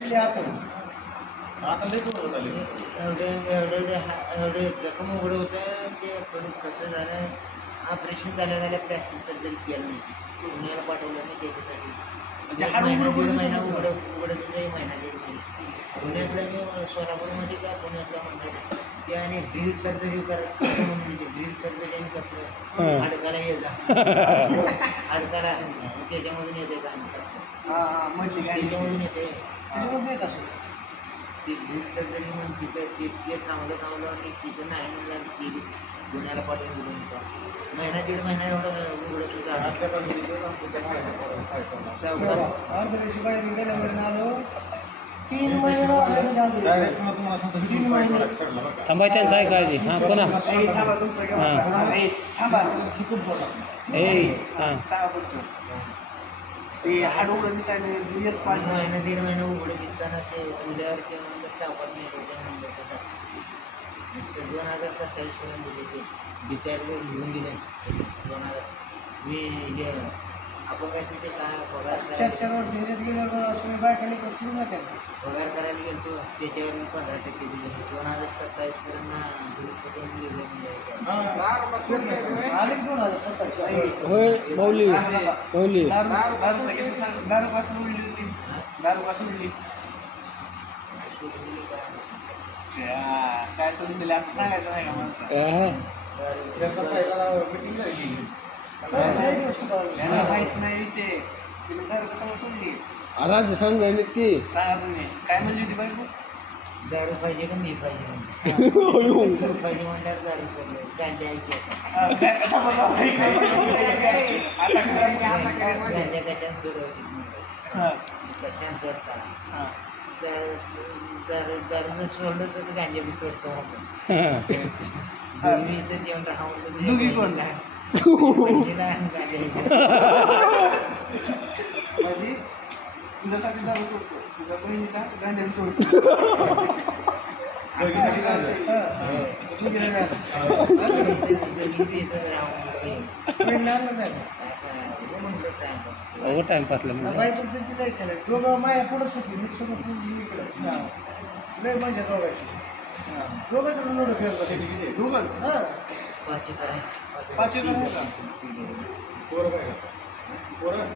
आता लई पोरं झाली. एवढे जखम उघडं होतं ते थोडं कसं झालं ऑपरेशन झाल्या प्लॅस्टिक सर्जरी केलं नाही पुण्याला पाठवलं नाही त्याच्यासाठी म्हणजे हाड उघडं महिना दिसत उघडं होतं. उघडत नाही महिना दीड महिना पुण्यातलं मी सोलापूरमध्ये का पुण्यातला म्हणतात ते आणि ड्रिल सर्जरी करत म्हणजे ड्रिल सर्जरी आणि कसं हाडकाला ये जा हाडकाला त्याच्यामधून येते का त्याच्यामधून येते ती ड्रिल सर्जरी म्हणून तिथं ते थांबलं आणि तिथं नाही म्हणलं केली पुण्याला पाठवून दिलं होतं महिना दीड महिना एवढं उघडत होतं आजच्यापासून इथेच आमचं त्या महिन्यात परत काय करणार. Direct मला तुम्हाला सांगतो, 3 महिने खेळला बरं का. थांबा त्यांचं आहे काळजी हां पुन्हा ते हाड उघडं दिसायला दिलेच पाणी महिना दीड महिना उघडं दिसताना ते उद्यावर ते म्हणलं सावकात नाही होतं म्हणलं 2027 पर्यंत दिले ते बिचारले घेऊन दिले 2000 मी हे आपण काय तिथे काय पगार पगार करायला गेलो त्याच्यावर मी 15% दिले 2027 पर्यंत होय माऊली माऊली दारूपासून उडली होती दारूपासून उडली काय सोडून दिले आता सांगायचं नाही का माणसं त्यांचा पहिला meeting झाली. त्यांना माहित नाही विषय तुम्ही दारू कशाला सोडली आता सांगायला की सांगा तुम्ही काय म्हणली होती बायको दारू पाहिजे का मी पाहिजे दारू पाहिजे म्हणल्यावर दारू सोडलं गांजा गांजा कशाने सोडवते कशाने सोडता दारूनं सोडलं तर गांजा बी सोडतो मी इथं जेवण राहून दोघी कोण? माझी तुझ्यासाठी दारू सोडतो तुझ्या बहिणीला गांजाने सोडतो दोघीसाठी झालं. ओव्हर टाइमपासला दोघं माया पुढंच होती मी सगळं पुढे इकडं लय मजा दोघायची दोघंच लोड खेळत होते दोघंच हां पाचशे करायचं पाचशे करायचं. पोरं काय? पोरं